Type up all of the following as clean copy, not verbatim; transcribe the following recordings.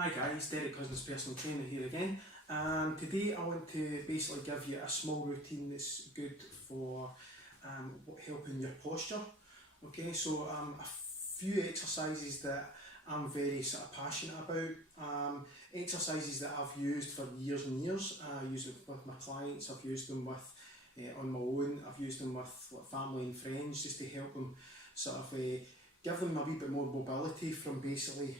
Hi guys, Deryck Cozens, personal trainer here again. Today I want to basically give you a small routine that's good for helping your posture. Okay, so a few exercises that I'm very sort of passionate about. Exercises that I've used for years and years. I use it with my clients, I've used them with on my own, I've used them with family and friends just to help them sort of give them a wee bit more mobility from basically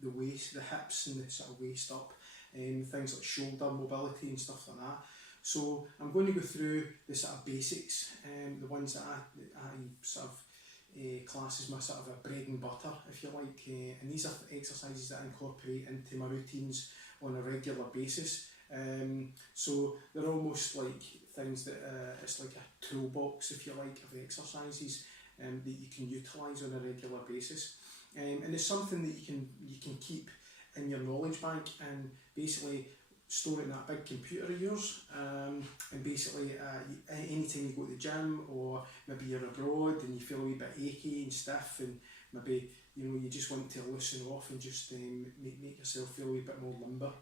the waist, the hips and the sort of waist up, things like shoulder mobility and stuff like that. So I'm going to go through the sort of basics, the ones that I sort of class as my sort of a bread and butter, if you like, and these are exercises that I incorporate into my routines on a regular basis. So they're almost like things that it's like a toolbox, if you like, of exercises that you can utilise on a regular basis. And it's something that you can keep in your knowledge bank and basically store it in that big computer of yours. And basically, anytime you go to the gym or maybe you're abroad and you feel a wee bit achy and stiff, and maybe you just want to loosen off and just make yourself feel a wee bit more limber.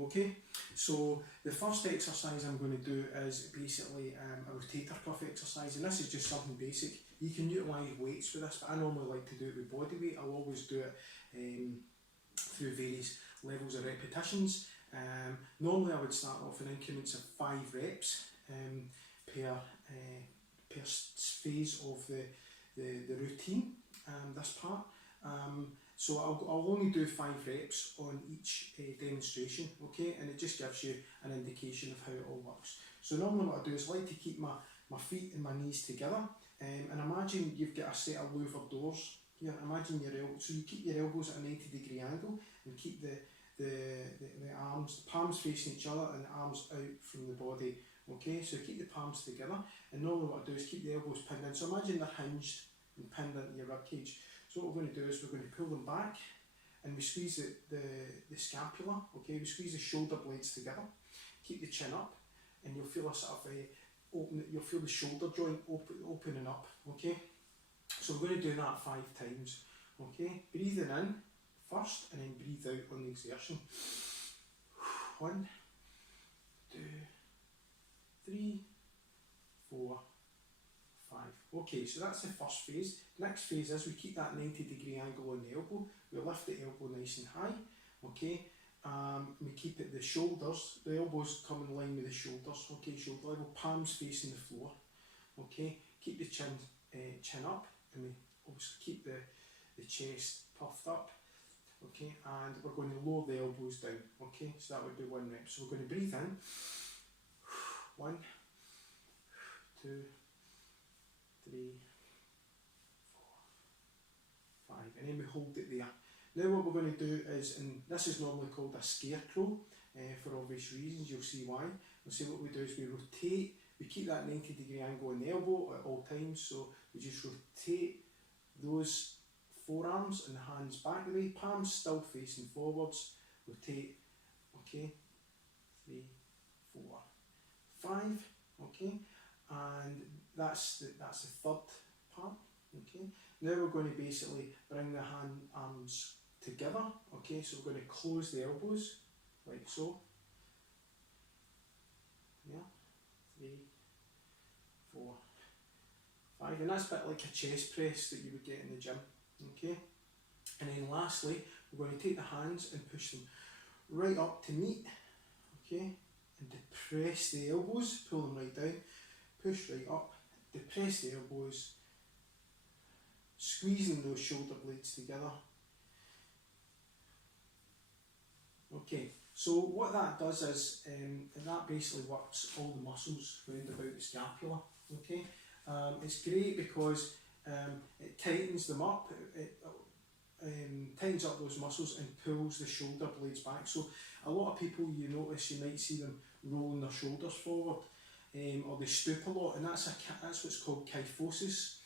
Okay, so the first exercise I'm going to do is basically a rotator cuff exercise, and this is just something basic. You can utilise weights with this, but I normally like to do it with body weight. I'll always do it through various levels of repetitions. Normally I would start off in increments of 5 reps per phase of the routine, this part. So I'll only do 5 reps on each demonstration, okay, and it just gives you an indication of how it all works. So normally what I do is I like to keep my feet and my knees together, and imagine you've got a set of louver doors here. Imagine your elbows, so you keep your elbows at a 90-degree angle and keep the arms, the palms facing each other and the arms out from the body, okay, so keep the palms together, and normally what I do is keep the elbows pinned in, so imagine they're hinged and pinned into your ribcage. So what we're going to do is we're going to pull them back and we squeeze the scapula, okay, we squeeze the shoulder blades together, keep the chin up, and you'll feel a sort of you'll feel the shoulder joint opening up, okay. So we're going to do that 5 times, okay. Breathing in first and then breathe out on the exertion. 1, 2, 3, 4, 5. Okay, so that's the first phase. Next phase is we keep that 90-degree angle on the elbow. We lift the elbow nice and high, okay. We keep it the shoulders, the elbows come in line with the shoulders, okay, shoulder level, palms facing the floor, okay. Keep the chin up, and we obviously keep the chest puffed up, okay, and we're going to lower the elbows down, okay, so that would be 1 rep. So we're going to breathe in, 1, 2, 3, 4, 5, and then we hold it there. Now what we're going to do is, and this is normally called a scarecrow for obvious reasons, you'll see why. We'll see what we do is we rotate, we keep that 90-degree angle on the elbow at all times, so we just rotate those forearms and the hands back the way, palms still facing forwards, rotate, okay, 3, 4, 5, okay, and that's the third part, okay. Now we're going to basically bring the arms together, okay, so we're going to close the elbows, like so, yeah, 3, 4, 5, and that's a bit like a chest press that you would get in the gym, okay. And then lastly, we're going to take the hands and push them right up to meet, okay, and depress the elbows, pull them right down, push right up, depress the elbows, squeezing those shoulder blades together. Okay, so what that does is, and that basically works all the muscles round about the scapula, okay. It's great because it tightens them up, it tightens up those muscles and pulls the shoulder blades back. So a lot of people, you notice, you might see them rolling their shoulders forward, or they stoop a lot, and that's what's called kyphosis,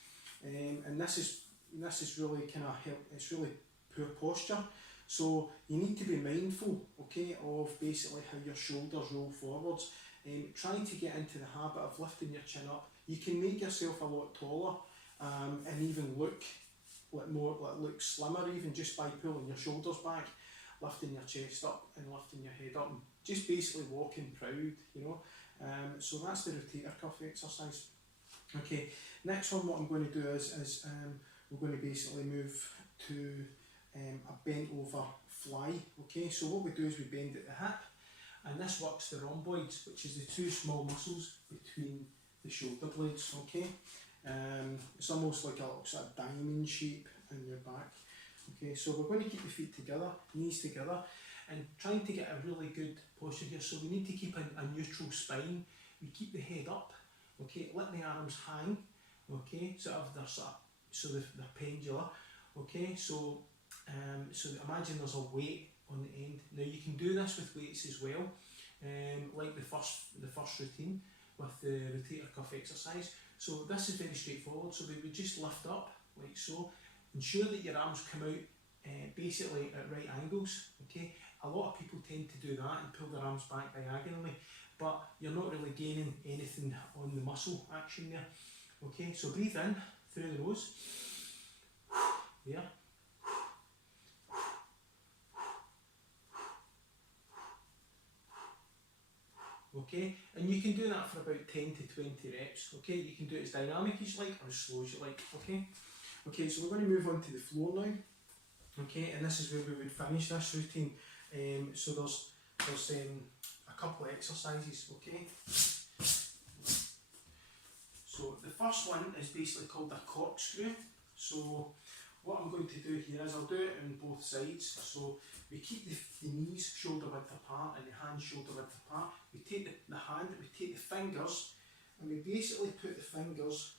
and this is really kind of it's really poor posture. So you need to be mindful, okay, of basically how your shoulders roll forwards. Try to get into the habit of lifting your chin up. You can make yourself a lot taller and even look slimmer even just by pulling your shoulders back. lifting your chest up and lifting your head up, and just basically walking proud, you know. So that's the rotator cuff exercise. Okay, next one, what I'm going to do is we're going to basically move to a bent over fly. Okay, so what we do is we bend at the hip, and this works the rhomboids, which is the two small muscles between the shoulder blades. Okay, it's almost like a little sort of diamond shape in your back. Okay, so we're going to keep the feet together, knees together, and trying to get a really good posture here. So we need to keep a neutral spine. We keep the head up. Okay, let the arms hang. Okay, so they're pendular. Okay, so imagine there's a weight on the end. Now you can do this with weights as well, like the first routine with the rotator cuff exercise. So this is very straightforward. So we would just lift up like so. Ensure that your arms come out basically at right angles. Okay, a lot of people tend to do that and pull their arms back diagonally, but you're not really gaining anything on the muscle action there. Okay, so breathe in through the nose. There. Okay, and you can do that for about 10 to 20 reps. Okay, you can do it as dynamic as you like or as slow as you like. Okay, so we're going to move on to the floor now. Okay, and this is where we would finish this routine. So there's a couple of exercises. Okay, so the first one is basically called a corkscrew. So what I'm going to do here is I'll do it on both sides. So we keep the knees shoulder width apart and the hands shoulder width apart. We take the hand, we take the fingers, and we basically put the fingers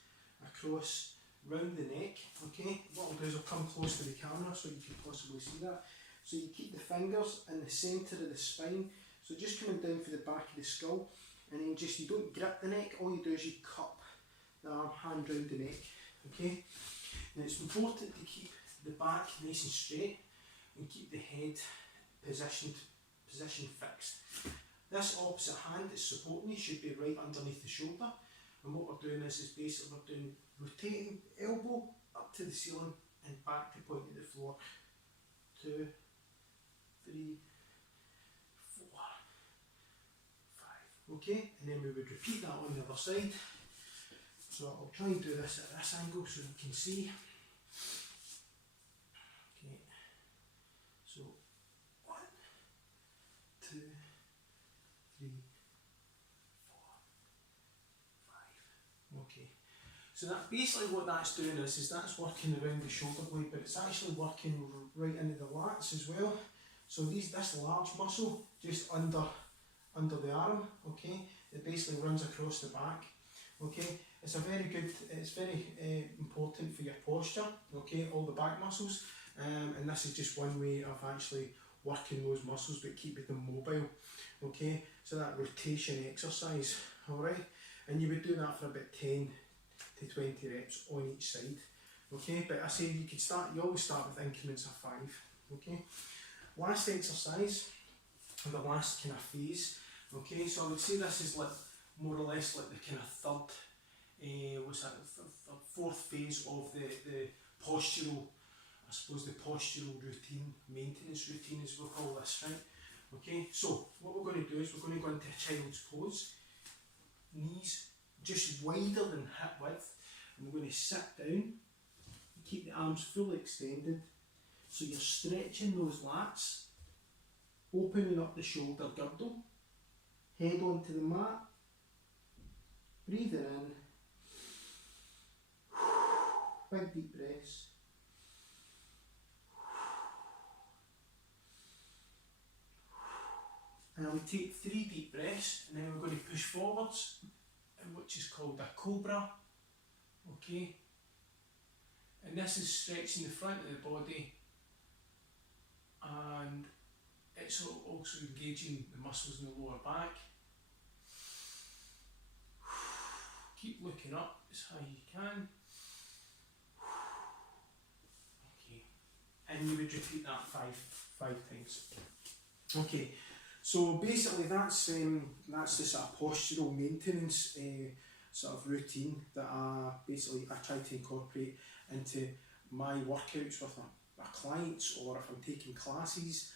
across round the neck. Okay, what I'll do is I'll come close to the camera so you can possibly see that. So you keep the fingers in the centre of the spine, so just coming down for the back of the skull, and then just, you don't grip the neck, all you do is you cup the arm, hand round the neck. Okay, now it's important to keep the back nice and straight and keep the head position fixed. This opposite hand that's supporting you should be right underneath the shoulder, and what we're doing is basically we're doing rotating elbow up to the ceiling and back to point at the floor. 2, 3, 4, 5. Okay, and then we would repeat that on the other side. So I'll try and do this at this angle so you can see. Okay, so 1, 2, 3, 4, 5. Okay. So that basically what that's doing is that's working around the shoulder blade, but it's actually working right into the lats as well. So this large muscle just under the arm, okay, it basically runs across the back. Okay, it's very important for your posture. Okay, all the back muscles, and this is just one way of actually working those muscles but keeping them mobile. Okay, so that rotation exercise, all right, and you would do that for about 10 to 20 reps on each side. Okay, but I say you always start with increments of 5. Okay, last exercise, and the last kind of phase. Okay, so I would say this is like more or less like the kind of fourth phase of the postural, I suppose the postural routine, maintenance routine as we'll call this, right? Okay, so what we're going to do is we're going to go into a child's pose, knees just wider than hip width, and we're going to sit down, keep the arms fully extended, so you're stretching those lats, opening up the shoulder girdle, head onto the mat, breathing in, big deep breaths, and we take 3 deep breaths, and then we're going to push forwards, which is called a cobra. Okay, and this is stretching the front of the body, and it's also engaging the muscles in the lower back. Keep looking up as high as you can. Okay, and you would repeat that five times. Okay, so basically that's the sort of postural maintenance sort of routine that I try to incorporate into my workouts with my clients, or if I'm taking classes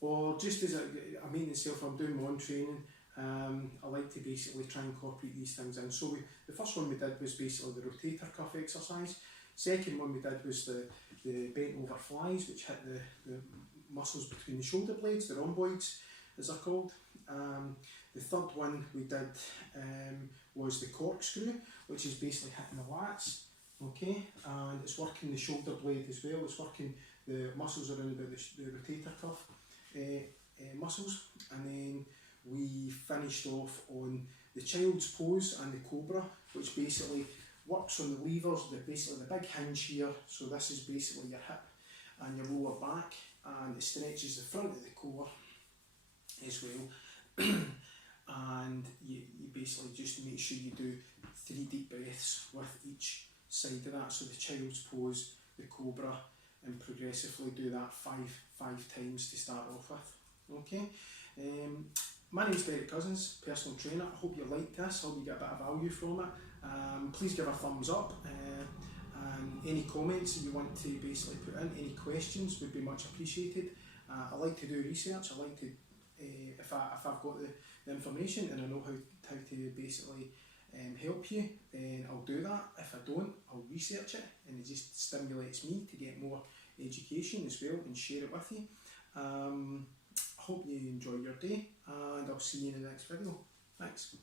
Or just as a maintenance self, I'm doing my own training. I like to basically try and incorporate these things in. So the first one we did was basically the rotator cuff exercise. Second one we did was the bent over flies, which hit the muscles between the shoulder blades, the rhomboids as they're called. The third one we did was the corkscrew, which is basically hitting the lats, okay, and it's working the shoulder blade as well. It's working the muscles around the rotator cuff muscles. And then we finished off on the child's pose and the cobra, which basically works on the levers, basically the big hinge here. So this is basically your hip and your lower back, and it stretches the front of the core as well. And you basically just make sure you do 3 deep breaths with each side of that. So the child's pose, the cobra, and progressively do that five times to start off with. Okay. My name is Deryck Cozens, personal trainer. I hope you liked this. I hope you get a bit of value from it. Please give a thumbs up. And any comments that you want to basically put in, any questions would be much appreciated. I like to do research. I like to, if I've got the information and I know how to basically help you, then I'll do that. If I don't, I'll research it, and it just stimulates me to get more education as well and share it with you. I hope you enjoy your day, and I'll see you in the next video. Thanks.